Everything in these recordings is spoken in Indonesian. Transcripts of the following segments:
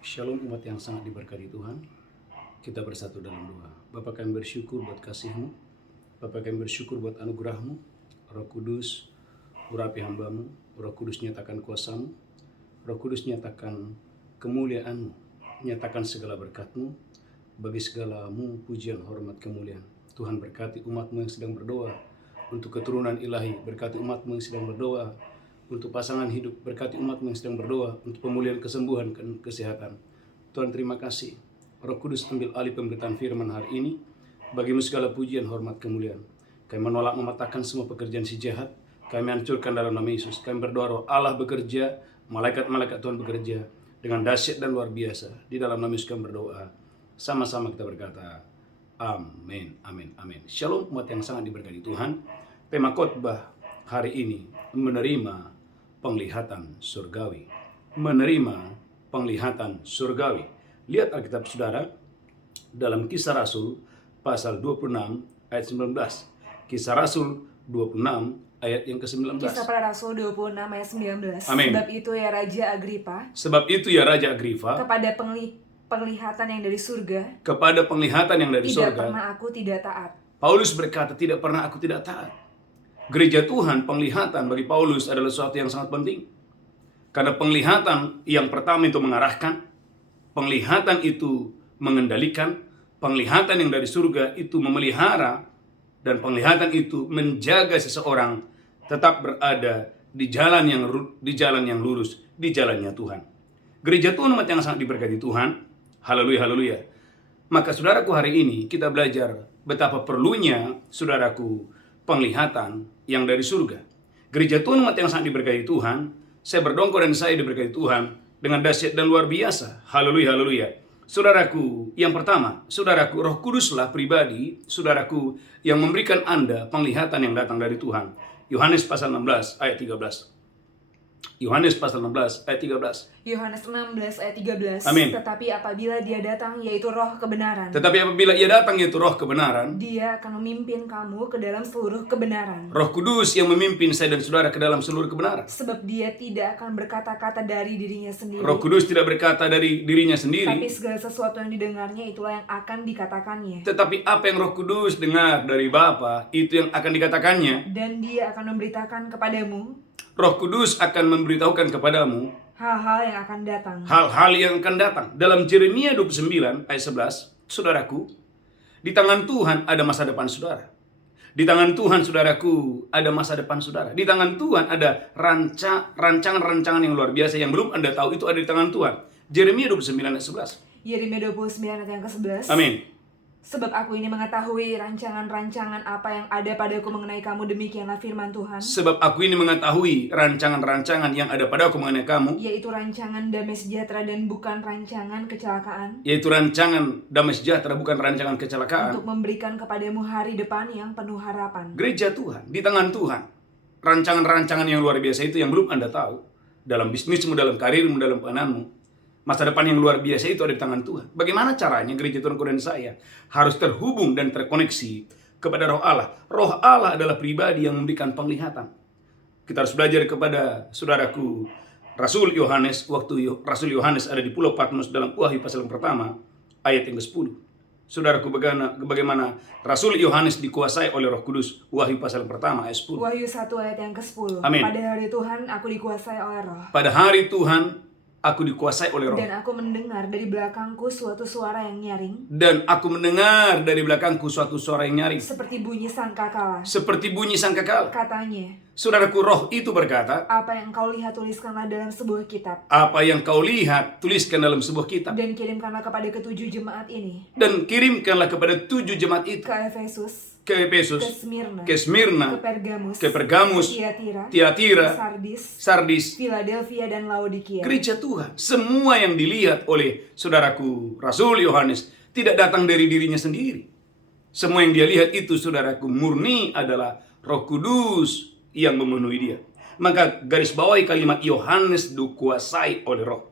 Shalom umat yang sangat diberkati Tuhan. Kita bersatu dalam doa. Bapa, kami bersyukur buat kasih-Mu. Bapa, kami bersyukur buat anugerah-Mu. Roh Kudus, urapi hamba-Mu. Roh Kudus, nyatakan kuasa-Mu. Roh Kudus, nyatakan kemuliaan-Mu. Nyatakan segala berkat-Mu. Bagi segala-Mu pujian, hormat, kemuliaan. Tuhan, berkati umat-Mu yang sedang berdoa untuk keturunan ilahi. Berkati umat-Mu yang sedang berdoa untuk pasangan hidup. Berkati umat-Mu yang sedang berdoa untuk pemulihan, kesembuhan, dan kesehatan. Tuhan, terima kasih. Roh Kudus, ambil alih pemberitaan firman hari ini. Bagimu segala pujian, hormat, kemuliaan. Kami menolak mematahkan semua pekerjaan si jahat. Kami hancurkan dalam nama Yesus. Kami berdoa roh Allah bekerja, malaikat-malaikat Tuhan bekerja dengan dahsyat dan luar biasa. Di dalam nama Yesus kami berdoa. Sama-sama kita berkata, amin, amin, amin. Shalom umat yang sangat diberkati Tuhan. Tema khotbah hari ini, menerima penglihatan surgawi. Menerima penglihatan surgawi. Lihat Alkitab saudara dalam Kisah Rasul pasal 26 ayat 19. Kisah Rasul 26 ayat yang ke-19. Kisah para Rasul 26 ayat 19. Amin. Sebab itu ya Raja Agripa, Sebab itu ya Raja Agripa, kepada penglihatan yang dari surga, kepada penglihatan yang dari tidak surga, pernah aku tidak taat. Paulus berkata, tidak pernah aku tidak taat. Gereja Tuhan, penglihatan bagi Paulus adalah sesuatu yang sangat penting. Karena penglihatan yang pertama itu mengarahkan, penglihatan itu mengendalikan, penglihatan yang dari surga itu memelihara, dan penglihatan itu menjaga seseorang tetap berada di jalan yang lurus, di jalannya Tuhan. Gereja Tuhan, umat yang sangat diberkati Tuhan, haleluya, haleluya. Maka saudaraku, hari ini kita belajar betapa perlunya saudaraku penglihatan yang dari surga. Gereja Tuhan, umat yang sangat diberkati Tuhan, saya berdongkol dan saya diberkati Tuhan dengan dahsyat dan luar biasa. Haleluya, haleluya. Saudaraku, yang pertama, saudaraku, Roh Kuduslah pribadi, saudaraku, yang memberikan Anda penglihatan yang datang dari Tuhan. Yohanes pasal 16 ayat 13. Yohanes pasal 16 ayat 13. Yohanes 16 ayat 13. Amin. Tetapi apabila dia datang, yaitu roh kebenaran, Tetapi apabila ia datang, yaitu roh kebenaran, dia akan memimpin kamu ke dalam seluruh kebenaran. Roh Kudus yang memimpin saya dan saudara ke dalam seluruh kebenaran. Sebab dia tidak akan berkata-kata dari dirinya sendiri, Roh Kudus tidak berkata dari dirinya tapi sendiri, segala sesuatu yang didengarnya itulah yang akan dikatakannya. tetapi apa yang Roh Kudus dengar dari Bapa, itu yang akan dikatakannya. Dan dia akan memberitakan kepadamu Roh Kudus akan memberitahukan kepadamu hal-hal yang akan datang. hal-hal yang akan datang. Dalam Yeremia 29 ayat 11, saudaraku, di tangan Tuhan ada masa depan saudara. Di tangan Tuhan, saudaraku, ada masa depan saudara. Di tangan Tuhan ada rancangan-rancangan yang luar biasa yang belum Anda tahu, itu ada di tangan Tuhan. Yeremia 29 ayat 11. Yeremia 29 ayat yang ke-11. Amin. Sebab aku ini mengetahui rancangan-rancangan apa yang ada padaku mengenai kamu, demikianlah firman Tuhan. Sebab aku ini mengetahui rancangan-rancangan yang ada padaku mengenai kamu, Yaitu rancangan damai sejahtera dan bukan rancangan kecelakaan, yaitu rancangan damai sejahtera, bukan rancangan kecelakaan. untuk memberikan kepadamu hari depan yang penuh harapan. Gereja Tuhan, di tangan Tuhan, rancangan-rancangan yang luar biasa itu yang belum Anda tahu, dalam bisnismu, dalam karirmu, dalam penanmu, masa depan yang luar biasa itu ada di tangan Tuhan. Bagaimana caranya gereja Tuhan dan saya harus terhubung dan terkoneksi kepada Roh Allah. Roh Allah adalah pribadi yang memberikan penglihatan. Kita harus belajar kepada saudaraku Rasul Yohanes, waktu Rasul Yohanes ada di Pulau Patmos dalam Wahyu pasal yang pertama ayat yang ke-10. Saudaraku, bagaimana Rasul Yohanes dikuasai oleh Roh Kudus. Wahyu pasal yang pertama ayat 10. Wahyu 1 ayat yang ke-10. Amin. Pada hari Tuhan aku dikuasai oleh roh, Pada hari Tuhan aku dikuasai oleh Roh. dan aku mendengar dari belakangku suatu suara yang nyaring, Dan aku mendengar dari belakangku suatu suara yang nyaring, seperti bunyi sangkakala. seperti bunyi sangkakala. Katanya, Saudaraku, Roh itu berkata, apa yang kau lihat tuliskanlah dalam sebuah kitab, apa yang kau lihat tuliskan dalam sebuah kitab, dan kirimkanlah kepada ketujuh jemaat ini, dan kirimkanlah kepada 7 jemaat itu, ke Efesus, ke Efesus, ke Smyrna, ke Smyrna, ke Pergamus, ke Tiatira, Tiatira, ke Sardis. Philadelphia, dan Laodikia. Gereja Tuhan, semua yang dilihat oleh saudaraku Rasul Yohanes tidak datang dari dirinya sendiri. Semua yang dia lihat itu, saudaraku, murni adalah Roh Kudus yang memenuhi dia. Maka garis bawahi kalimat Yohanes dikuasai oleh Roh.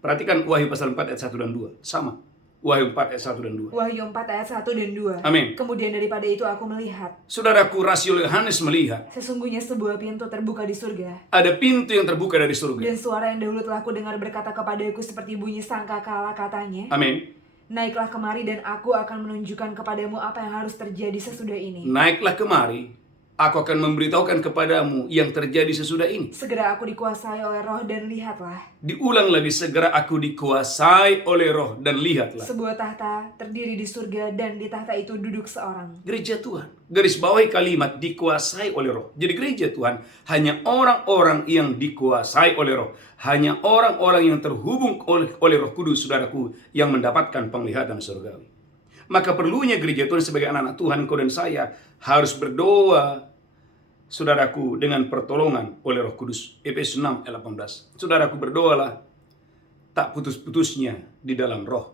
Perhatikan Wahyu pasal 4 ayat 1 dan 2. Sama. Wahyu 4 ayat 1 dan 2. Wahyu 4 ayat 1 dan 2. Amin. Kemudian daripada itu aku melihat, Saudaraku, Rasul Yohanes melihat sesungguhnya sebuah pintu terbuka di surga. ada pintu yang terbuka dari surga. Dan suara yang dahulu telah kudengar berkata kepadaku seperti bunyi sangkakala, katanya, Amin. naiklah kemari dan aku akan menunjukkan kepadamu apa yang harus terjadi sesudah ini. Naiklah kemari, aku akan memberitahukan kepadamu yang terjadi sesudah ini. Segera aku dikuasai oleh Roh dan lihatlah, Diulang lagi, segera aku dikuasai oleh Roh dan lihatlah. sebuah tahta terdiri di surga dan di tahta itu duduk seorang. Gereja Tuhan, garis bawahi kalimat dikuasai oleh Roh. Jadi gereja Tuhan hanya orang-orang yang dikuasai oleh Roh. Hanya orang-orang yang terhubung oleh Roh Kudus, saudaraku, yang mendapatkan penglihatan surgawi. Maka perlunya gereja Tuhan sebagai anak-anak Tuhan, kau dan saya harus berdoa, saudaraku, dengan pertolongan oleh Roh Kudus. Efesus 6 ayat 18. Saudaraku, berdoalah tak putus-putusnya di dalam roh.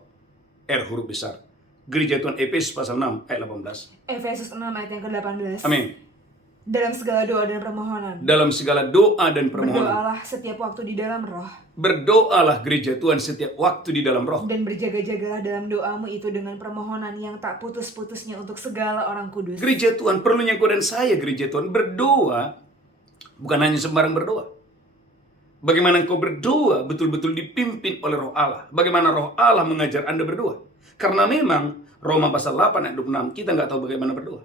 R huruf besar. Gereja Tuhan Efesus pasal 6 ayat 18. Efesus 6 ayat yang ke-18. Amin. Dalam segala doa dan permohonan, Dalam segala doa dan permohonan. berdoalah setiap waktu di dalam Roh, Berdoalah gereja Tuhan setiap waktu di dalam roh. dan berjaga-jagalah dalam doamu itu dengan permohonan yang tak putus-putusnya untuk segala orang kudus. Gereja Tuhan, perlunya kau dan saya, gereja Tuhan, berdoa bukan hanya sembarang berdoa. Bagaimana engkau berdoa betul-betul dipimpin oleh Roh Allah. Bagaimana Roh Allah mengajar Anda berdoa. Karena memang Roma pasal 8 ayat 26 kita nggak tahu bagaimana berdoa.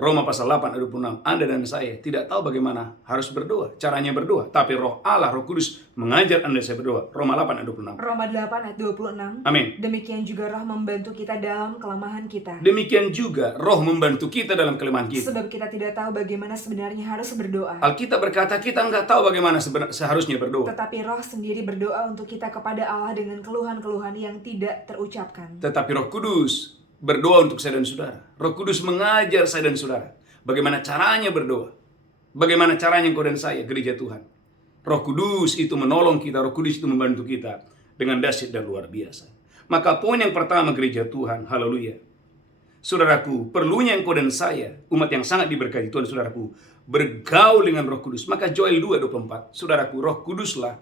Roma pasal 8 ayat 26, Anda dan saya tidak tahu bagaimana harus berdoa, caranya berdoa. Tapi Roh Allah, Roh Kudus mengajar Anda saya berdoa. Roma 8 ayat 26. Roma 8 ayat 26. Amin. Demikian juga Roh membantu kita dalam kelemahan kita. Demikian juga Roh membantu kita dalam kelemahan kita. Sebab kita tidak tahu bagaimana sebenarnya harus berdoa. Alkitab berkata kita nggak tahu bagaimana seharusnya berdoa. Tetapi Roh sendiri berdoa untuk kita kepada Allah dengan keluhan-keluhan yang tidak terucapkan. Tetapi Roh Kudus berdoa untuk saya dan saudara. Roh Kudus mengajar saya dan saudara bagaimana caranya berdoa. Bagaimana caranya kau dan saya, gereja Tuhan. Roh Kudus itu menolong kita, Roh Kudus itu membantu kita dengan dahsyat dan luar biasa. Maka poin yang pertama, gereja Tuhan, haleluya. Saudaraku, perlunya engkau dan saya, umat yang sangat diberkati Tuhan, saudaraku, bergaul dengan Roh Kudus. Maka Joel 2:24, saudaraku, Roh Kuduslah,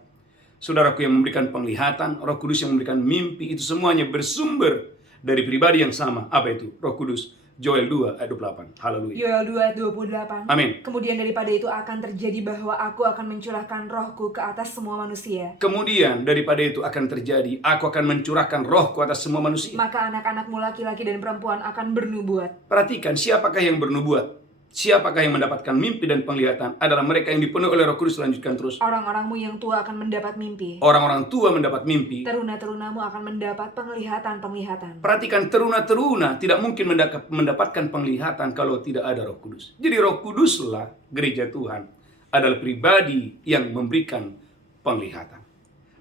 saudaraku, yang memberikan penglihatan, Roh Kudus yang memberikan mimpi, itu semuanya bersumber dari pribadi yang sama. Apa itu? Roh Kudus. Joel 2 ayat 28. Haleluya. Joel 2 ayat 28. Amin. Kemudian daripada itu akan terjadi bahwa aku akan mencurahkan rohku ke atas semua manusia. Kemudian daripada itu akan terjadi, aku akan mencurahkan rohku atas semua manusia. Maka anak-anakmu laki-laki dan perempuan akan bernubuat. Perhatikan, siapakah yang bernubuat? Siapakah yang mendapatkan mimpi dan penglihatan? Adalah mereka yang dipenuhi oleh Roh Kudus. Lanjutkan terus. Orang-orangmu yang tua akan mendapat mimpi. Orang-orang tua mendapat mimpi. Teruna-terunamu akan mendapat penglihatan-penglihatan. Perhatikan, teruna-teruna tidak mungkin mendapatkan penglihatan kalau tidak ada Roh Kudus. Jadi Roh Kuduslah, gereja Tuhan, adalah pribadi yang memberikan penglihatan.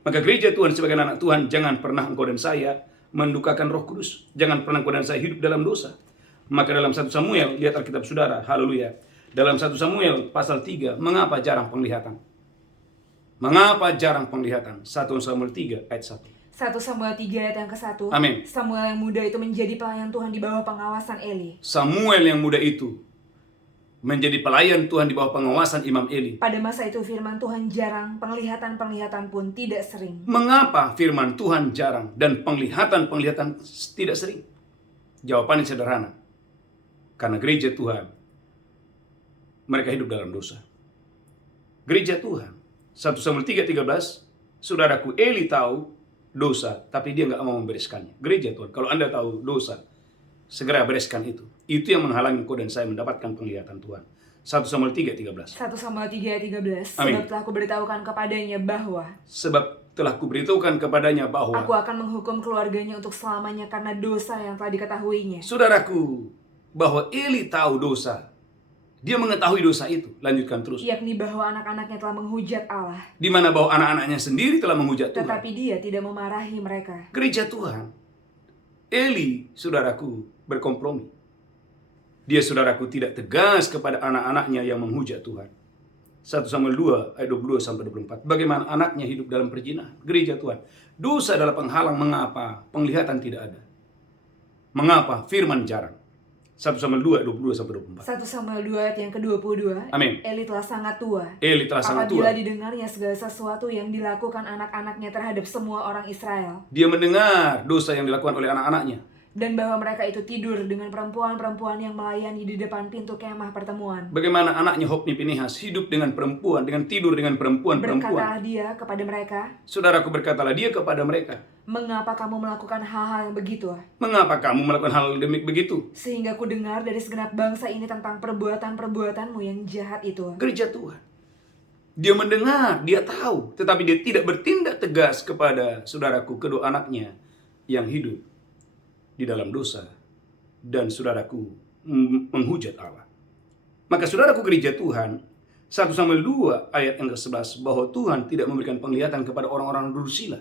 Maka gereja Tuhan sebagai anak Tuhan, jangan pernah engkau dan saya mendukakan Roh Kudus. Jangan pernah engkau dan saya hidup dalam dosa. Maka dalam 1 Samuel, lihat Alkitab saudara, haleluya. Dalam 1 Samuel pasal 3, mengapa jarang penglihatan? Mengapa jarang penglihatan? 1 Samuel 3 ayat 1. 1 Samuel 3 ayat yang ke-1. Amin. Samuel yang muda itu menjadi pelayan Tuhan di bawah pengawasan Eli. Samuel yang muda itu menjadi pelayan Tuhan di bawah pengawasan Imam Eli. Pada masa itu firman Tuhan jarang, penglihatan-penglihatan pun tidak sering. Mengapa firman Tuhan jarang dan penglihatan-penglihatan tidak sering? Jawabannya sederhana. Karena gereja Tuhan, mereka hidup dalam dosa. Gereja Tuhan, 1 Samuel 3:13, saudaraku, Eli tahu dosa, tapi dia nggak mau membereskannya. Gereja Tuhan, kalau Anda tahu dosa, segera bereskan itu. Itu yang menghalangi engkau dan saya mendapatkan penglihatan Tuhan. 1 Samuel 3:13. 1 Samuel 3 ayat 13. Amin. Sebab telah kuberitahukan kepadanya bahwa Sebab telah kuberitahukan kepadanya bahwa aku akan menghukum keluarganya untuk selamanya karena dosa yang telah diketahuinya. saudaraku, bahwa Eli tahu dosa. Dia mengetahui dosa itu. Lanjutkan terus. Yakni bahwa anak-anaknya telah menghujat Allah. Di mana bahwa anak-anaknya sendiri telah menghujat Tuhan. Tetapi dia tidak memarahi mereka. Gereja Tuhan, Eli, saudaraku, berkompromi. Dia, saudaraku, tidak tegas kepada anak-anaknya yang menghujat Tuhan. 1 Samuel 2 ayat 22-24. Bagaimana anaknya hidup dalam perzinahan. Gereja Tuhan, dosa adalah penghalang. Mengapa penglihatan tidak ada? Mengapa firman jarang? 1 Samuel 2, 22-24. 1 Samuel 2 ayat yang ke-22. Amin. Eli telah sangat tua. Eli telah sangat tua. Apabila didengarnya segala sesuatu yang dilakukan anak-anaknya terhadap semua orang Israel. Dia mendengar dosa yang dilakukan oleh anak-anaknya. Dan bahwa mereka itu tidur dengan perempuan-perempuan yang melayani di depan pintu kemah pertemuan. Bagaimana anaknya Hofni Pinehas hidup dengan perempuan, dengan tidur dengan perempuan-perempuan. Berkatalah dia kepada mereka, Saudaraku, berkatalah dia kepada mereka, mengapa kamu melakukan hal-hal yang begitu? mengapa kamu melakukan hal begitu? Sehingga ku dengar dari segenap bangsa ini tentang perbuatan-perbuatanmu yang jahat itu. Gereja Tuhan. Dia mendengar, dia tahu, tetapi dia tidak bertindak tegas kepada saudaraku, kedua anaknya yang hidup di dalam dosa, dan saudaraku menghujat Allah. Maka saudaraku gereja Tuhan, 1 Samuel 2 ayat yang ke-11, bahwa Tuhan tidak memberikan penglihatan kepada orang-orang dursila.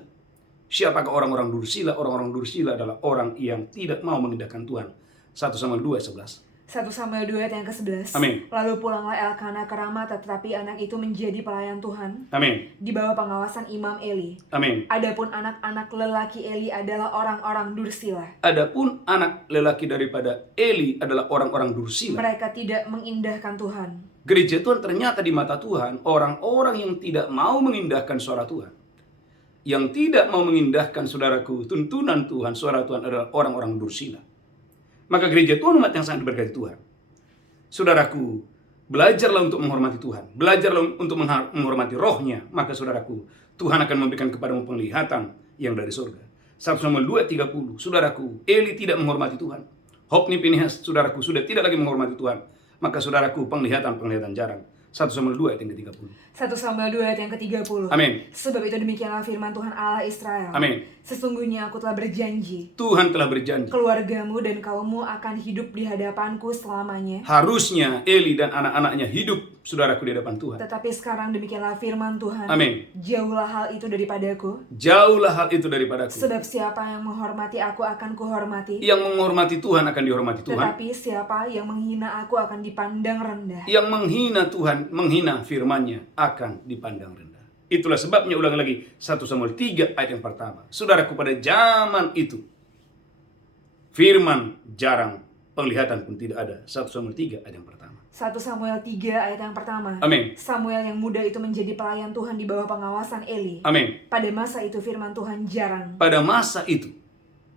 Siapakah orang-orang dursila? Orang-orang dursila adalah orang yang tidak mau mengindahkan Tuhan. 1 Samuel 2 ayat 11. 1 Samuel 2 ayat yang ke-11. Amin. Lalu pulanglah Elkana ke Rama, tetapi anak itu menjadi pelayan Tuhan Amin. di bawah pengawasan Imam Eli. Amin. Adapun anak-anak lelaki Eli adalah orang-orang dursila. Adapun anak lelaki daripada Eli adalah orang-orang dursila. Mereka tidak mengindahkan Tuhan. Gereja Tuhan ternyata di mata Tuhan orang-orang yang tidak mau mengindahkan suara Tuhan. Yang tidak mau mengindahkan saudaraku tuntunan Tuhan, suara Tuhan adalah orang-orang dursila. Maka gereja Tuhan umat yang sangat diberkati Tuhan. Saudaraku, belajarlah untuk menghormati Tuhan. Belajarlah untuk menghormati rohnya. Maka saudaraku, Tuhan akan memberikan kepadamu penglihatan yang dari surga. 1 Samuel 2:30. Saudaraku, Eli tidak menghormati Tuhan. Hofni Pinehas, saudaraku, sudah tidak lagi menghormati Tuhan. Maka saudaraku, penglihatan jarang. 1 Samuel 2 ayat yang ke-30. 1 Samuel 2 ayat yang ke-30. Amin. Sebab itu demikianlah firman Tuhan Allah Israel. Amin. Sesungguhnya aku telah berjanji, Tuhan telah berjanji. keluargamu dan kaummu akan hidup di hadapanku selamanya. Harusnya Eli dan anak-anaknya hidup, saudaraku, di hadapan Tuhan. Tetapi sekarang demikianlah firman Tuhan. Amin. Jauhlah hal itu daripadaku. Jauhlah hal itu daripadaku. Sebab siapa yang menghormati aku akan kuhormati. Yang menghormati Tuhan akan dihormati Tuhan. Tetapi siapa yang menghina aku akan dipandang rendah. Yang menghina Tuhan, menghina firman-Nya akan dipandang rendah. Itulah sebabnya, ulang lagi, 1 Samuel 3 ayat yang pertama. Saudaraku, pada zaman itu firman jarang, penglihatan pun tidak ada. 1 Samuel 3 ayat yang pertama. 1 Samuel 3 ayat yang pertama. Amin. Samuel yang muda itu menjadi pelayan Tuhan di bawah pengawasan Eli. Amin. Pada masa itu firman Tuhan jarang. Pada masa itu,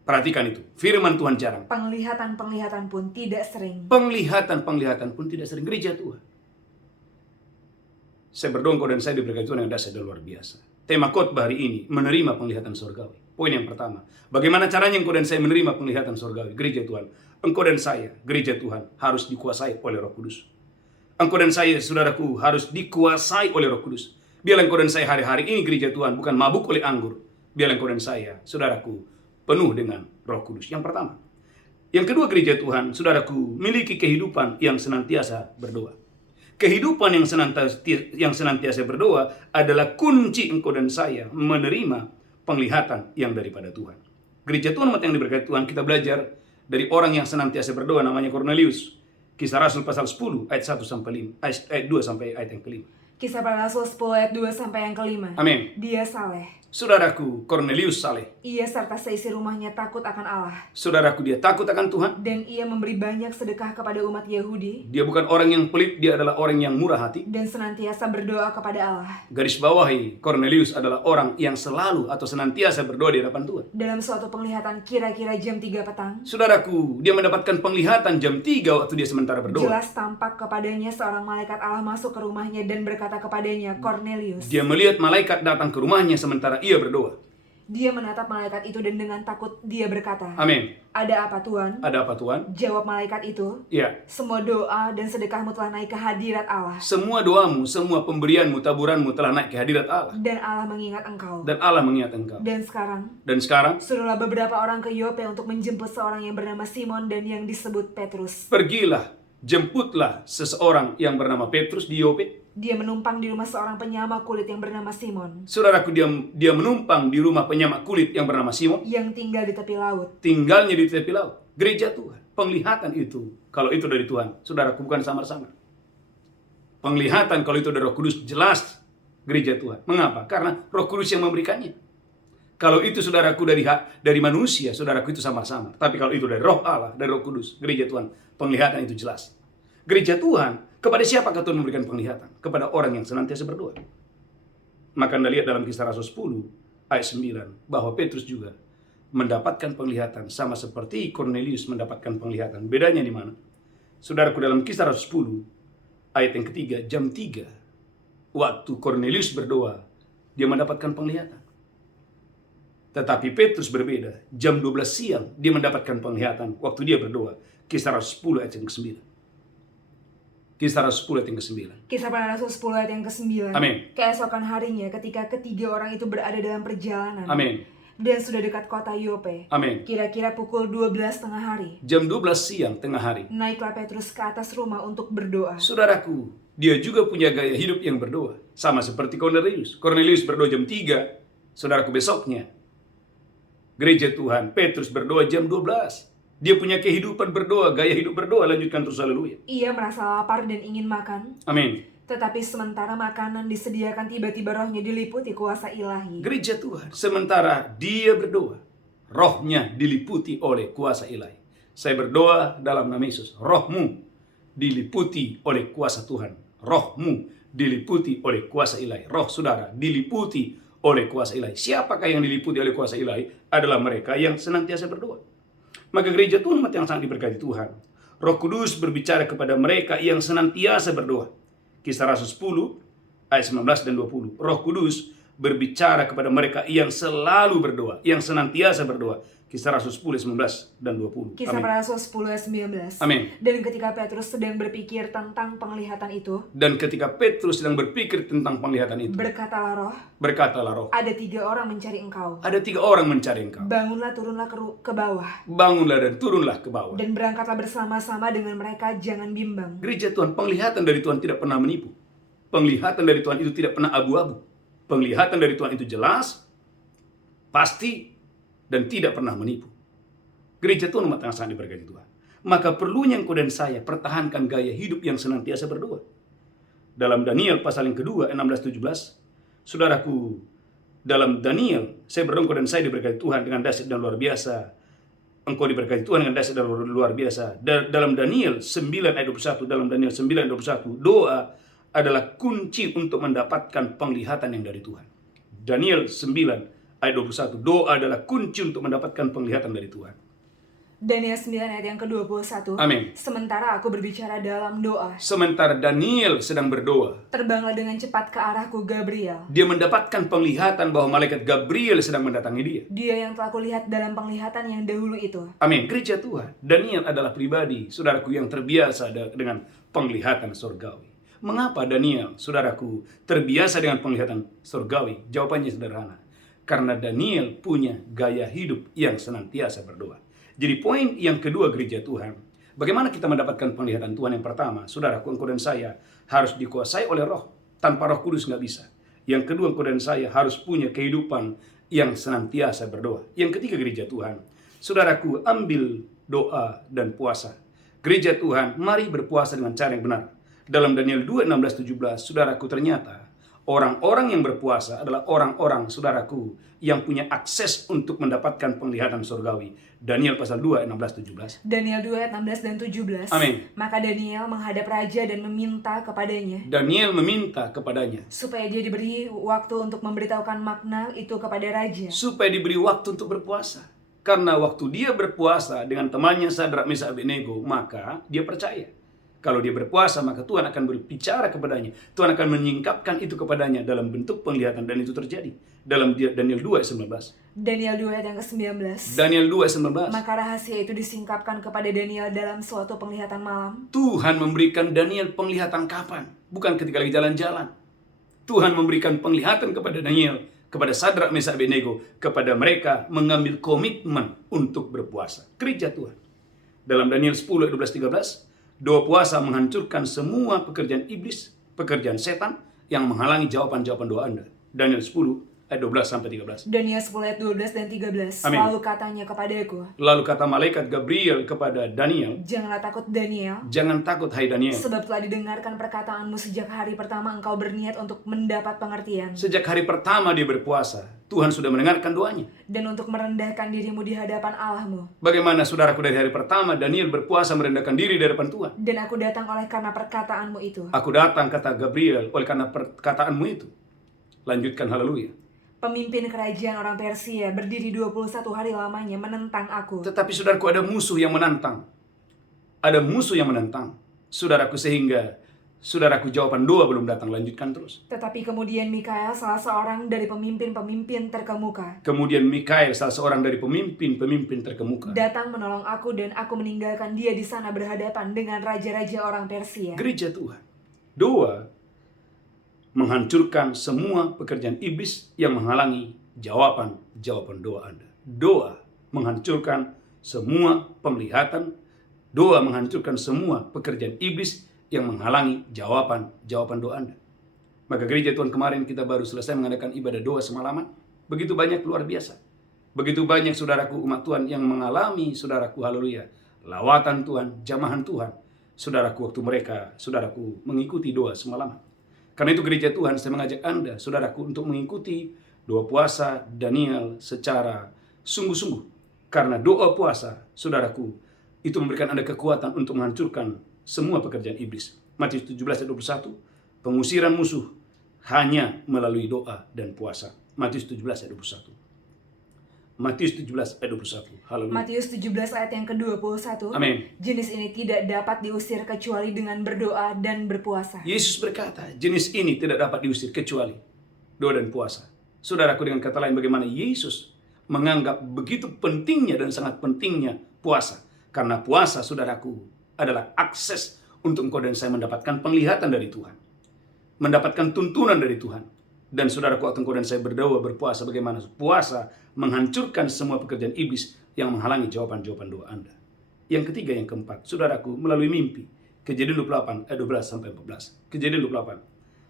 perhatikan itu, firman Tuhan jarang. Penglihatan-penglihatan pun tidak sering. Penglihatan pun tidak sering. Gereja Tuhan, saya berdoa engkau dan saya diberkati Tuhan yang dahsyat dan luar biasa. Tema khotbah hari ini, menerima penglihatan surgawi. Poin yang pertama, bagaimana caranya engkau dan saya menerima penglihatan surgawi? Gereja Tuhan, engkau dan saya, gereja Tuhan, harus dikuasai oleh Roh Kudus. Engkau dan saya, saudaraku, harus dikuasai oleh Roh Kudus. Biarlah engkau dan saya hari-hari ini, gereja Tuhan, bukan mabuk oleh anggur. Biarlah engkau dan saya, saudaraku, penuh dengan Roh Kudus. Yang pertama. Yang kedua, gereja Tuhan, saudaraku, miliki kehidupan yang senantiasa berdoa. Kehidupan yang senantiasa berdoa adalah kunci engkau dan saya menerima penglihatan yang daripada Tuhan. Gereja Tuhan umat yang diberkati Tuhan, kita belajar dari orang yang senantiasa berdoa, namanya Kornelius. Kisah Rasul pasal 10 ayat 1 sampai 5, ayat 2 sampai ayat yang kelima. Kisah para Rasul 10 ayat 2 sampai yang kelima. Amin. Dia saleh. Saudaraku, Kornelius saleh. Ia serta seisi rumahnya takut akan Allah. Saudaraku, dia takut akan Tuhan. Dan ia memberi banyak sedekah kepada umat Yahudi. Dia bukan orang yang pelit, dia adalah orang yang murah hati. Dan senantiasa berdoa kepada Allah. Garis bawahi, Kornelius adalah orang yang selalu atau senantiasa berdoa di hadapan Tuhan. Dalam suatu penglihatan kira-kira jam 3 petang. Saudaraku, dia mendapatkan penglihatan jam 3 waktu dia sementara berdoa. Jelas tampak kepadanya seorang malaikat Allah masuk ke rumahnya dan berkata kepadanya, Kornelius. Dia melihat malaikat datang ke rumahnya sementara ia berdoa. Dia menatap malaikat itu dan dengan takut dia berkata, Amin. Ada apa Tuhan? Ada apa Tuhan? Jawab malaikat itu, Ya. semua doa dan sedekahmu telah naik ke hadirat Allah. Semua doamu, semua pemberianmu, taburanmu telah naik ke hadirat Allah. Dan Allah mengingat engkau. Dan Allah mengingat engkau. Dan sekarang, suruhlah beberapa orang ke Yope untuk menjemput seorang yang bernama Simon dan yang disebut Petrus. pergilah, jemputlah seseorang yang bernama Petrus di Yope. Dia menumpang di rumah seorang penyama kulit yang bernama Simon. Saudaraku, dia menumpang di rumah penyamak kulit yang bernama Simon. Yang tinggal di tepi laut. Tinggalnya di tepi laut. Gereja Tuhan. Penglihatan itu, kalau itu dari Tuhan, saudaraku, bukan samar-samar. Penglihatan kalau itu dari Roh Kudus, jelas gereja Tuhan. Mengapa? Karena Roh Kudus yang memberikannya. Kalau itu saudaraku dari manusia, saudaraku itu sama-sama. Tapi kalau itu dari Roh Allah, dari Roh Kudus, gereja Tuhan, penglihatan itu jelas. Gereja Tuhan, kepada siapa Tuhan memberikan penglihatan? Kepada orang yang senantiasa berdoa. Maka Anda lihat dalam Kisah Rasul 10 ayat 9 bahwa Petrus juga mendapatkan penglihatan sama seperti Cornelius mendapatkan penglihatan. Bedanya di mana? Saudaraku, dalam Kisah Rasul 10 ayat yang ketiga, jam 3 waktu Cornelius berdoa, dia mendapatkan penglihatan. Tetapi Petrus berbeda. Jam 12 siang dia mendapatkan penglihatan waktu dia berdoa. Kisah Rasul 10 ayat yang ke-9. Kisah Rasul 10 ayat yang ke-9. Kisah para Rasul 10 ayat yang ke-9. Amin. Keesokan harinya ketika ketiga orang itu berada dalam perjalanan. Amin. Dan sudah dekat kota Yope. Amin. Kira-kira pukul 12 tengah hari. Jam 12 siang tengah hari. Naiklah Petrus ke atas rumah untuk berdoa. Saudaraku, dia juga punya gaya hidup yang berdoa. Sama seperti Cornelius. Cornelius berdoa jam 3. Saudaraku, besoknya gereja Tuhan, Petrus berdoa jam 12. Dia punya kehidupan berdoa, gaya hidup berdoa. Lanjutkan terus, haleluya. Ia merasa lapar dan ingin makan. Amin. Tetapi sementara makanan disediakan, tiba-tiba rohnya diliputi kuasa ilahi. Gereja Tuhan, sementara dia berdoa, rohnya diliputi oleh kuasa ilahi. Saya berdoa dalam nama Yesus, rohmu diliputi oleh kuasa Tuhan. Rohmu diliputi oleh kuasa ilahi. Roh saudara diliputi oleh kuasa ilahi. Siapakah yang diliputi oleh kuasa ilahi? Adalah mereka yang senantiasa berdoa. Maka gereja Tuhan, umat yang sangat diberkati Tuhan, Roh Kudus berbicara kepada mereka yang senantiasa berdoa. Kisah Rasul 10 ayat 19 dan 20. Roh Kudus berbicara kepada mereka yang selalu berdoa, yang senantiasa berdoa. Kisah Rasul 10 ayat 19 dan 20. Kisah Amin. para Rasul 10 ayat 19. Amin. Dan ketika Petrus sedang berpikir tentang penglihatan itu, Dan ketika Petrus sedang berpikir tentang penglihatan itu, berkatalah roh, ada 3 orang mencari engkau. Ada 3 orang mencari engkau. Bangunlah, turunlah ke bawah. Bangunlah dan turunlah ke bawah. Dan berangkatlah bersama-sama dengan mereka, jangan bimbang. Gereja Tuhan, penglihatan dari Tuhan tidak pernah menipu. Penglihatan dari Tuhan itu tidak pernah abu-abu. Penglihatan dari Tuhan itu jelas, pasti, dan tidak pernah menipu. Gereja Tuhan, umat yang sangat diberkati Tuhan. Maka perlunya engkau dan saya pertahankan gaya hidup yang senantiasa berdoa. Dalam Daniel pasal yang kedua, 16-17, saudaraku, dalam Daniel, saya berdoa engkau dan saya diberkati Tuhan dengan dahsyat dan luar biasa. Engkau diberkati Tuhan dengan dahsyat dan luar biasa. Dalam Daniel 9 ayat 21, dalam Daniel 9 ayat 21, doa adalah kunci untuk mendapatkan penglihatan yang dari Tuhan. Daniel 9 ayat 21, doa adalah kunci untuk mendapatkan penglihatan dari Tuhan. Daniel 9 ayat yang ke-21. Amin. Sementara aku berbicara dalam doa, Sementara Daniel sedang berdoa, terbanglah dengan cepat ke arahku Gabriel. dia mendapatkan penglihatan bahwa malaikat Gabriel sedang mendatangi dia. Dia yang telah kulihat dalam penglihatan yang dahulu itu. Amin. Gereja Tuhan, Daniel adalah pribadi, saudaraku, yang terbiasa dengan penglihatan surgawi. Mengapa Daniel, saudaraku, terbiasa dengan penglihatan surgawi? Jawabannya sederhana. Karena Daniel punya gaya hidup yang senantiasa berdoa. Jadi poin yang kedua, gereja Tuhan, bagaimana kita mendapatkan penglihatan Tuhan? Yang pertama, saudaraku, engkau dan saya harus dikuasai oleh roh. Tanpa Roh Kudus nggak bisa. Yang kedua, engkau dan saya harus punya kehidupan yang senantiasa berdoa. Yang ketiga, gereja Tuhan, saudaraku, ambil doa dan puasa. Gereja Tuhan, mari berpuasa dengan cara yang benar. Dalam Daniel 2, 16-17, saudaraku, ternyata orang-orang yang berpuasa adalah orang-orang, saudaraku, yang punya akses untuk mendapatkan penglihatan surgawi. Daniel pasal 2 ayat 16-17. Daniel 2 ayat 16 dan 17. Amin. Maka Daniel menghadap raja dan meminta kepadanya, Daniel meminta kepadanya supaya dia diberi waktu untuk memberitahukan makna itu kepada raja. supaya diberi waktu untuk berpuasa. Karena waktu dia berpuasa dengan temannya Sadrak, Mesak, Abednego, maka dia percaya. Kalau dia berpuasa, maka Tuhan akan berbicara kepadanya. Tuhan akan menyingkapkan itu kepadanya dalam bentuk penglihatan. Dan itu terjadi dalam Daniel 2 ayat 19. Daniel 2 ayat yang ke-19. Daniel 2 ayat 19. Maka rahasia itu disingkapkan kepada Daniel dalam suatu penglihatan malam. Tuhan memberikan Daniel penglihatan kapan? Bukan ketika lagi jalan-jalan. Tuhan memberikan penglihatan kepada Daniel, kepada Sadrak, Mesak, Abednego, kepada mereka mengambil komitmen untuk berpuasa. Gereja Tuhan. Dalam Daniel 10 ayat 12-13, doa puasa menghancurkan semua pekerjaan iblis, pekerjaan setan yang menghalangi jawaban-jawaban doa Anda. Daniel 10 ayat 12-13. Daniel 10 ayat 12 dan 13. Amin. Lalu katanya kepadaku, Lalu kata malaikat Gabriel kepada Daniel, janganlah takut Daniel, jangan takut hai Daniel. sebab telah didengarkan perkataanmu sejak hari pertama engkau berniat untuk mendapat pengertian. Sejak hari pertama dia berpuasa, Tuhan sudah mendengarkan doanya. Dan untuk merendahkan dirimu di hadapan Allahmu. Bagaimana saudaraku dari hari pertama Daniel berpuasa merendahkan diri di hadapan Tuhan. Dan aku datang oleh karena perkataanmu itu. Aku datang, kata Gabriel, oleh karena perkataanmu itu. Lanjutkan, haleluya. Pemimpin kerajaan orang Persia berdiri 21 hari lamanya menentang aku. Tetapi saudaraku, ada musuh yang menantang. Ada musuh yang menantang. Saudaraku, sehingga saudaraku jawaban doa belum datang. Lanjutkan terus. Tetapi kemudian Mikael, salah seorang dari pemimpin-pemimpin terkemuka, Kemudian Mikael, salah seorang dari pemimpin-pemimpin terkemuka, datang menolong aku dan aku meninggalkan dia di sana berhadapan dengan raja-raja orang Persia. Gereja Tuhan. Doa menghancurkan semua pekerjaan iblis yang menghalangi jawaban doa Anda. Doa menghancurkan semua penglihatan. Doa menghancurkan semua pekerjaan iblis yang menghalangi jawaban doa Anda. Maka gereja Tuhan, kemarin kita baru selesai mengadakan ibadah doa semalaman. Begitu banyak, luar biasa. Begitu banyak saudaraku umat Tuhan yang mengalami, saudaraku, haleluya, lawatan Tuhan, jamahan Tuhan. Saudaraku, waktu mereka, saudaraku, mengikuti doa semalaman. Karena itu gereja Tuhan, saya mengajak Anda, saudaraku, untuk mengikuti doa puasa Daniel secara sungguh-sungguh. Karena doa puasa, saudaraku, itu memberikan Anda kekuatan untuk menghancurkan semua pekerjaan iblis. Matius 17 ayat 21, pengusiran musuh hanya melalui doa dan puasa. Matius 17 ayat 21. Matius 17 ayat 21. Haleluya. Matius 17 ayat yang ke-21. Amin. Jenis ini tidak dapat diusir kecuali dengan berdoa dan berpuasa. Yesus berkata, jenis ini tidak dapat diusir kecuali doa dan puasa. Saudaraku, dengan kata lain, bagaimana Yesus menganggap begitu pentingnya dan sangat pentingnya puasa. Karena puasa, saudaraku, adalah akses untuk engkau dan saya mendapatkan penglihatan dari Tuhan. Mendapatkan tuntunan dari Tuhan. Dan saudaraku, waktu engkau dan saya berdoa, berpuasa, bagaimana puasa menghancurkan semua pekerjaan iblis yang menghalangi jawaban doa Anda. Yang ketiga, yang keempat, saudaraku, melalui mimpi. Kejadian 28 ayat 12 sampai 14. Kejadian 28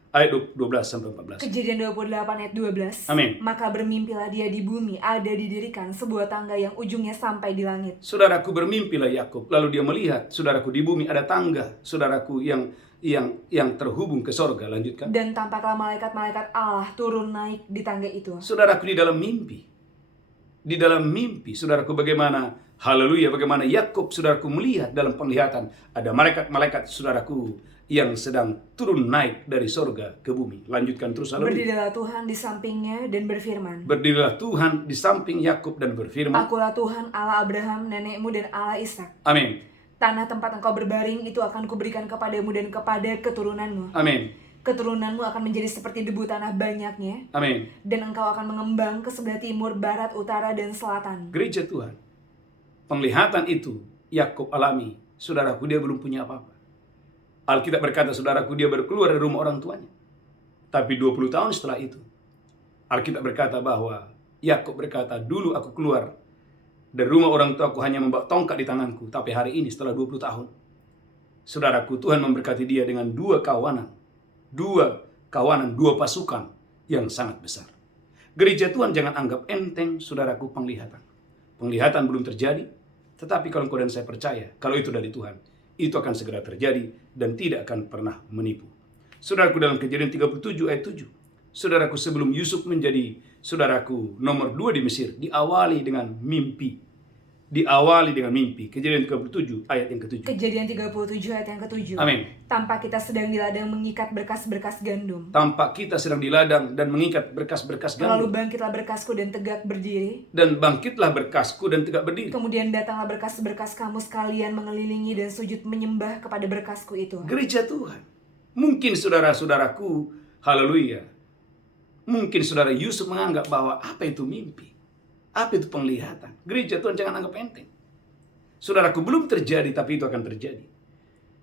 ayat 12 sampai 14. Kejadian 28 ayat 12. Amin. Maka bermimpilah dia di bumi, ada didirikan sebuah tangga yang ujungnya sampai di langit. Saudaraku, bermimpilah Yakub, lalu dia melihat, saudaraku, di bumi ada tangga, saudaraku, yang terhubung ke sorga. Lanjutkan. Dan tampaklah malaikat-malaikat Allah turun naik di tangga itu. Saudaraku, di dalam mimpi. Di dalam mimpi, saudaraku, bagaimana, haleluya, bagaimana Yakub, saudaraku, melihat dalam penglihatan ada malaikat-malaikat, saudaraku, yang sedang turun naik dari sorga ke bumi. Lanjutkan terus, haleluya. Berdirilah Tuhan di sampingnya dan berfirman. Berdirilah Tuhan di samping Yakub dan berfirman. Akulah Tuhan Allah Abraham, nenekmu, dan Allah Ishak. Amin. Tanah tempat engkau berbaring itu akan kuberikan kepadamu dan kepada keturunanmu. Amin. Keturunanmu akan menjadi seperti debu tanah banyaknya. Amin. Dan engkau akan mengembang ke sebelah timur, barat, utara, dan selatan. Gereja Tuhan, penglihatan itu Yakub alami. Saudaraku, dia belum punya apa-apa. Alkitab berkata, saudaraku, dia baru keluar dari rumah orang tuanya. Tapi 20 tahun setelah itu, Alkitab berkata bahwa Yakub berkata, dulu aku keluar dari rumah orang tuaku hanya membawa tongkat di tanganku. Tapi hari ini setelah 20 tahun, saudaraku, Tuhan memberkati dia dengan dua kawanan, dua pasukan yang sangat besar. Gereja Tuhan, jangan anggap enteng, saudaraku, penglihatan. Penglihatan belum terjadi, tetapi kalau engkau dan saya percaya, kalau itu dari Tuhan, itu akan segera terjadi dan tidak akan pernah menipu. Saudaraku, dalam Kejadian 37 ayat 7, saudaraku, sebelum Yusuf menjadi, saudaraku, nomor 2 di Mesir, diawali dengan mimpi. Kejadian 37 ayat yang ke-7. Kejadian 37 ayat yang ke-7. Amin. Tampak kita sedang di ladang mengikat berkas-berkas gandum. Tampak kita sedang di ladang dan mengikat berkas-berkas Lalu gandum. bangkitlah berkasku dan tegak berdiri. Dan bangkitlah berkasku dan tegak berdiri. Kemudian datanglah berkas-berkas kamu sekalian mengelilingi dan sujud menyembah kepada berkasku itu. Gereja Tuhan, mungkin saudara-saudaraku, haleluya, mungkin saudara Yusuf menganggap bahwa apa itu mimpi? Apa itu penglihatan? Gereja Tuhan, jangan anggap enteng. Saudaraku, belum terjadi, tapi itu akan terjadi.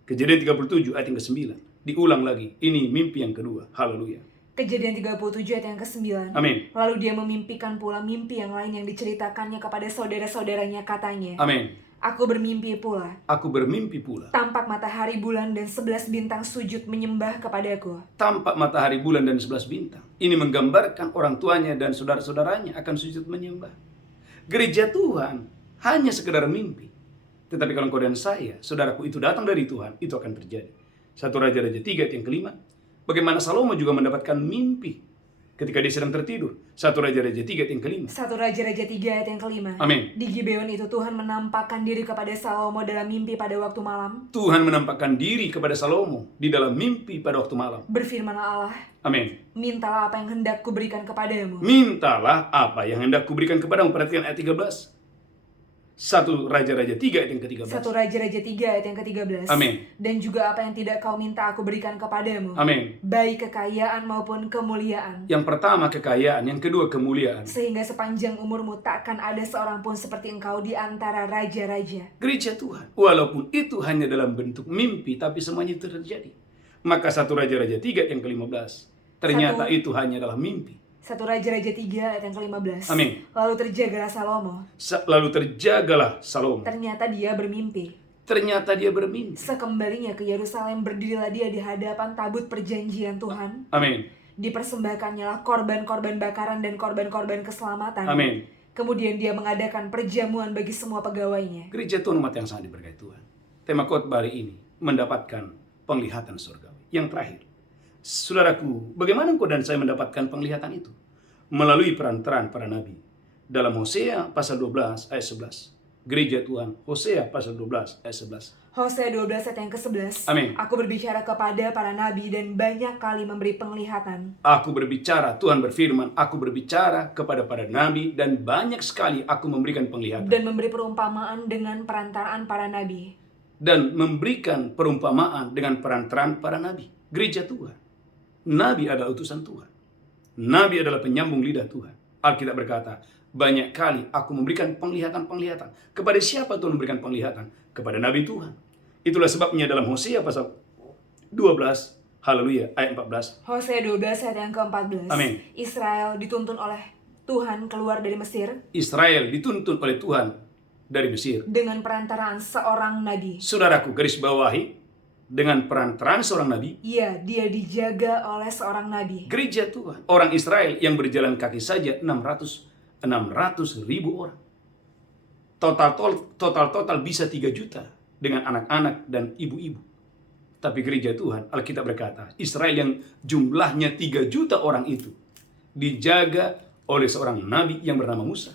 Kejadian 37 ayat yang ke-9. Diulang lagi. Ini mimpi yang kedua. Haleluya. Kejadian 37 ayat yang ke-9. Amin. Lalu dia memimpikan pula mimpi yang lain yang diceritakannya kepada saudara-saudaranya, katanya. Amin. Aku bermimpi pula. Aku bermimpi pula. Tampak matahari, bulan, dan 11 bintang sujud menyembah kepadaku. Tampak matahari, bulan, dan 11 bintang. Ini menggambarkan orang tuanya dan saudara-saudaranya akan sujud menyembah. Gereja Tuhan hanya sekedar mimpi. Tetapi kalau engkau dan saya, saudaraku, itu datang dari Tuhan, itu akan terjadi. 1 Raja-Raja 3 ayat yang ke-5. Bagaimana Salomo juga mendapatkan mimpi. ketika dia sedang tertidur. 1 Raja-Raja 3 ayat yang kelima. 1 Raja-Raja 3 ayat yang kelima. Amin. Di Gibeon itu Tuhan menampakkan diri kepada Salomo dalam mimpi pada waktu malam. Tuhan menampakkan diri kepada Salomo di dalam mimpi pada waktu malam. Berfirmanlah Allah, Amin. mintalah apa yang hendak kuberikan kepadamu. Mintalah apa yang hendak kuberikan kepadamu. Perhatikan ayat 13. 1 Raja-Raja 3 ayat yang ke-13. 1 Raja-Raja 3 ayat yang ke-13. Amin. Dan juga apa yang tidak kau minta aku berikan kepadamu. Amin. Baik kekayaan maupun kemuliaan. Yang pertama kekayaan, yang kedua kemuliaan. Sehingga sepanjang umurmu takkan ada seorang pun seperti engkau di antara raja-raja. Gereja Tuhan, walaupun itu hanya dalam bentuk mimpi, tapi semuanya itu terjadi. Maka 1 Raja-Raja 3 ayat yang ke-15. Ternyata itu hanya dalam mimpi. 1 Raja-Raja 3 ayat yang ke-15. Amin. Lalu terjagalah Salomo. Lalu terjagalah Salomo. Ternyata dia bermimpi. Ternyata dia bermimpi. Sekembalinya ke Yerusalem, berdirilah dia di hadapan tabut perjanjian Tuhan. Amin. Dipersembahkannya lah korban-korban bakaran dan korban-korban keselamatan. Amin. Kemudian dia mengadakan perjamuan bagi semua pegawainya. Gereja Tuhan, umat yang sangat diberkati Tuhan. Tema khotbah hari ini mendapatkan penglihatan surgawi. Yang terakhir, saudaraku, bagaimana engkau dan saya mendapatkan penglihatan itu? Melalui perantaraan para nabi. Dalam Hosea pasal 12 ayat 11. Gereja Tuhan, Hosea pasal 12 ayat 11. Hosea 12 ayat yang ke-11. Amin. Aku berbicara kepada para nabi dan banyak kali memberi penglihatan. Aku berbicara, Tuhan berfirman, aku berbicara kepada para nabi dan banyak sekali aku memberikan penglihatan. Dan memberi perumpamaan dengan perantaraan para nabi. Dan memberikan perumpamaan dengan perantaraan para nabi. Gereja Tuhan. Nabi adalah utusan Tuhan. Nabi adalah penyambung lidah Tuhan. Alkitab berkata, banyak kali aku memberikan penglihatan-penglihatan. Kepada siapa Tuhan memberikan penglihatan? Kepada Nabi Tuhan. Itulah sebabnya dalam Hosea pasal 12, haleluya, ayat 14. Hosea 12 ayat yang ke-14. Amin. Israel dituntun oleh Tuhan keluar dari Mesir. Israel dituntun oleh Tuhan dari Mesir. Dengan perantaraan seorang nabi. Saudaraku, garis bawahi, dengan perantaraan seorang nabi. Iya, dia dijaga oleh seorang nabi. Gereja Tuhan, orang Israel yang berjalan kaki saja 600 ribu orang. Total bisa 3 juta dengan anak-anak dan ibu-ibu. Tapi gereja Tuhan, Alkitab berkata, Israel yang jumlahnya 3 juta orang itu dijaga oleh seorang nabi yang bernama Musa.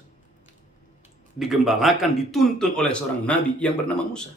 Digembalakan, dituntun oleh seorang nabi yang bernama Musa.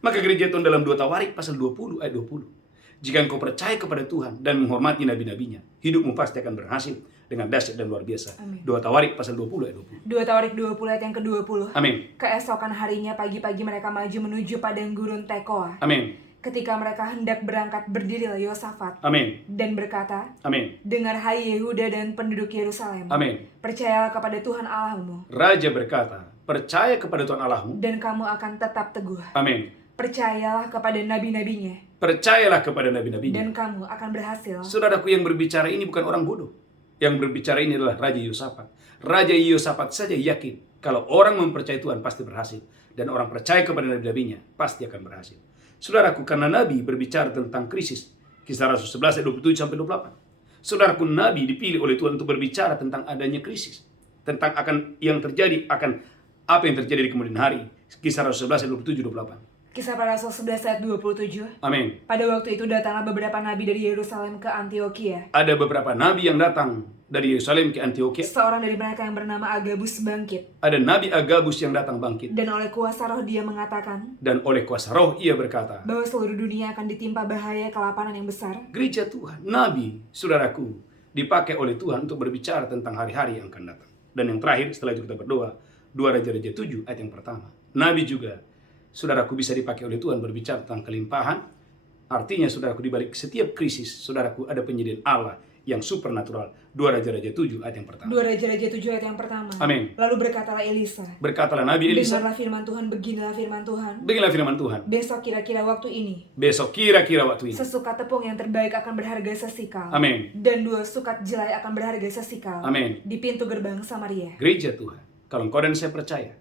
Maka gereja Tuhan dalam 2 Tawarik pasal 20 ayat 20. Jika engkau percaya kepada Tuhan dan menghormati nabi-nabinya, hidupmu pasti akan berhasil dengan dahsyat dan luar biasa. Amin. 2 Tawarik pasal 20 ayat 20. 2 Tawarik 20 ayat yang ke-20. Amin. Keesokan harinya pagi-pagi mereka maju menuju padang gurun Tekoa. Amin. Ketika mereka hendak berangkat, berdirilah Yosafat. Amin. Dan berkata, Amin. dengar hai Yehuda dan penduduk Yerusalem. Amin. Percayalah kepada Tuhan Allahmu. Raja berkata, percaya kepada Tuhan Allahmu. Dan kamu akan tetap teguh. Amin. Percayalah kepada nabi-nabinya. Percayalah kepada nabi-nabinya. Dan kamu akan berhasil. Saudaraku, yang berbicara ini bukan orang bodoh. Yang berbicara ini adalah Raja Yosafat. Raja Yosafat saja yakin kalau orang mempercayai Tuhan pasti berhasil. Dan orang percaya kepada nabi-nabinya pasti akan berhasil. Saudaraku, karena Nabi berbicara tentang krisis. Kisah Rasul 11 ayat 27-28. Saudaraku, Nabi dipilih oleh Tuhan untuk berbicara tentang adanya krisis. Tentang yang terjadi, akan apa yang terjadi di kemudian hari. Kisah Rasul 11 ayat 27-28. Kisah para Rasul 11 ayat 27. Amin. Pada waktu itu datanglah beberapa nabi dari Yerusalem ke Antioquia. Ada beberapa nabi yang datang dari Yerusalem ke Antioquia. Seorang dari mereka yang bernama Agabus bangkit. Ada nabi Agabus yang datang bangkit. Dan oleh kuasa roh dia mengatakan, Dan oleh kuasa roh ia berkata, bahwa seluruh dunia akan ditimpa bahaya kelaparan yang besar. Gereja Tuhan, nabi, saudaraku, dipakai oleh Tuhan untuk berbicara tentang hari-hari yang akan datang. Dan yang terakhir, setelah itu kita berdoa, 2 Raja-Raja 7 ayat yang pertama. Nabi juga, saudaraku, bisa dipakai oleh Tuhan berbicara tentang kelimpahan. Artinya, saudaraku, di balik setiap krisis, saudaraku, ada penyediaan Allah yang supernatural. 2 Raja-Raja 7 ayat yang pertama. 2 Raja-Raja 7 ayat yang pertama. Amin. Lalu berkatalah Elisa, Berkatalah Nabi Elisa, dengarlah firman Tuhan, beginilah firman Tuhan. beginilah firman Tuhan. Besok kira-kira waktu ini, Besok kira-kira waktu ini. sesukat tepung yang terbaik akan berharga sesikal. Amin. Dan 2 sukat jelai akan berharga sesikal. Amin. Di pintu gerbang Samaria. Gereja Tuhan, kalau engkau dan saya percaya,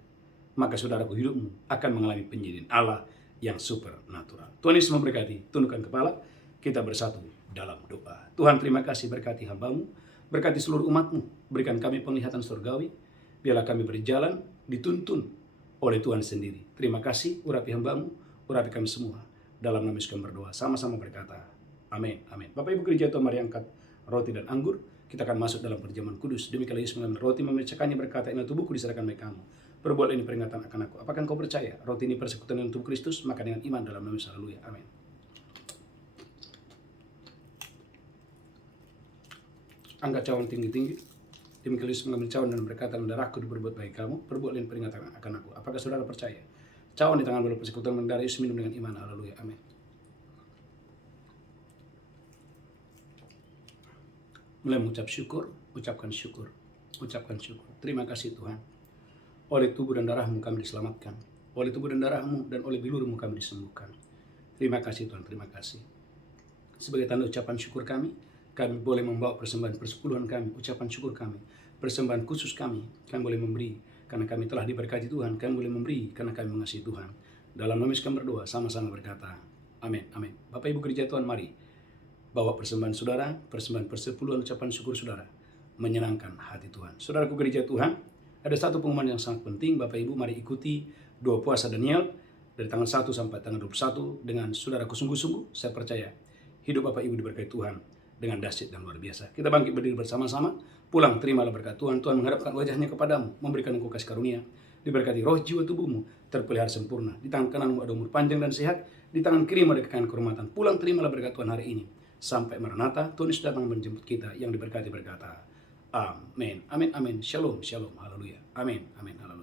maka saudaraku, hidupmu akan mengalami penyediaan Allah yang supernatural. Tuhan Yesus memberkati. Tundukkan kepala, kita bersatu dalam doa. Tuhan, terima kasih, berkati hamba-Mu, berkati seluruh umat-Mu, berikan kami penglihatan surgawi, biarlah kami berjalan dituntun oleh Tuhan sendiri. Terima kasih, urapi hamba-Mu, urapi kami semua. Dalam nama Yesus kami berdoa, sama-sama berkata, amin, amin. Bapak Ibu gereja Tuhan, mari angkat roti dan anggur, kita akan masuk dalam perjamuan kudus. Demikianlah Yesus mengambil roti, memecahkannya, berkata, inilah tubuhku diserahkan bagi kamu. Perbuat ini peringatan akan aku. Apakah engkau percaya? Roti ini persekutuan dengan tubuh Kristus, maka dengan iman dalam nama Yesus. Haleluya. Amin. Angkat cawan tinggi-tinggi. Demikian Yesus mengambil cawan dan berkata, darahku diperbuat bagi kamu. Perbuat ini peringatan akan aku. Apakah saudara percaya? Cawan di tangan bola persekutuan darah Yesus, minum dengan iman. Haleluya. Amin. Mulai mengucap syukur, ucapkan syukur, ucapkan syukur. Terima kasih Tuhan. Oleh tubuh dan darahmu kami diselamatkan. Oleh tubuh dan darahmu dan oleh bilurmu kami disembuhkan. Terima kasih Tuhan, terima kasih. Sebagai tanda ucapan syukur kami boleh membawa persembahan persepuluhan kami, ucapan syukur kami, persembahan khusus kami boleh memberi karena kami telah diberkati Tuhan, kami boleh memberi karena kami mengasihi Tuhan. Dalam nama Yesus kami berdoa, sama-sama berkata, amin, amin. Bapak Ibu gereja Tuhan, mari bawa persembahan saudara, persembahan persepuluhan ucapan syukur saudara, menyenangkan hati Tuhan. Saudaraku gereja Tuhan, ada satu pengumuman yang sangat penting. Bapak Ibu mari ikuti doa puasa Daniel dari tanggal 1 sampai tanggal 21 dengan saudaraku sungguh-sungguh. Saya percaya hidup Bapak Ibu diberkati Tuhan dengan dahsyat dan luar biasa. Kita bangkit berdiri bersama-sama, pulang terimalah berkat Tuhan. Tuhan menghadapkan wajahnya kepadamu, memberikan engkau kasih karunia, diberkati roh jiwa tubuhmu terpelihara sempurna. Di tangan kananmu ada umur panjang dan sehat, di tangan kirimu ada kekayaan kehormatan. Pulang terimalah berkat Tuhan hari ini. Sampai Maranatha, Tuhan Yesus datang menjemput kita yang diberkati berkata, amin, amin, amin, shalom, shalom, haleluya, amin, amin, haleluya.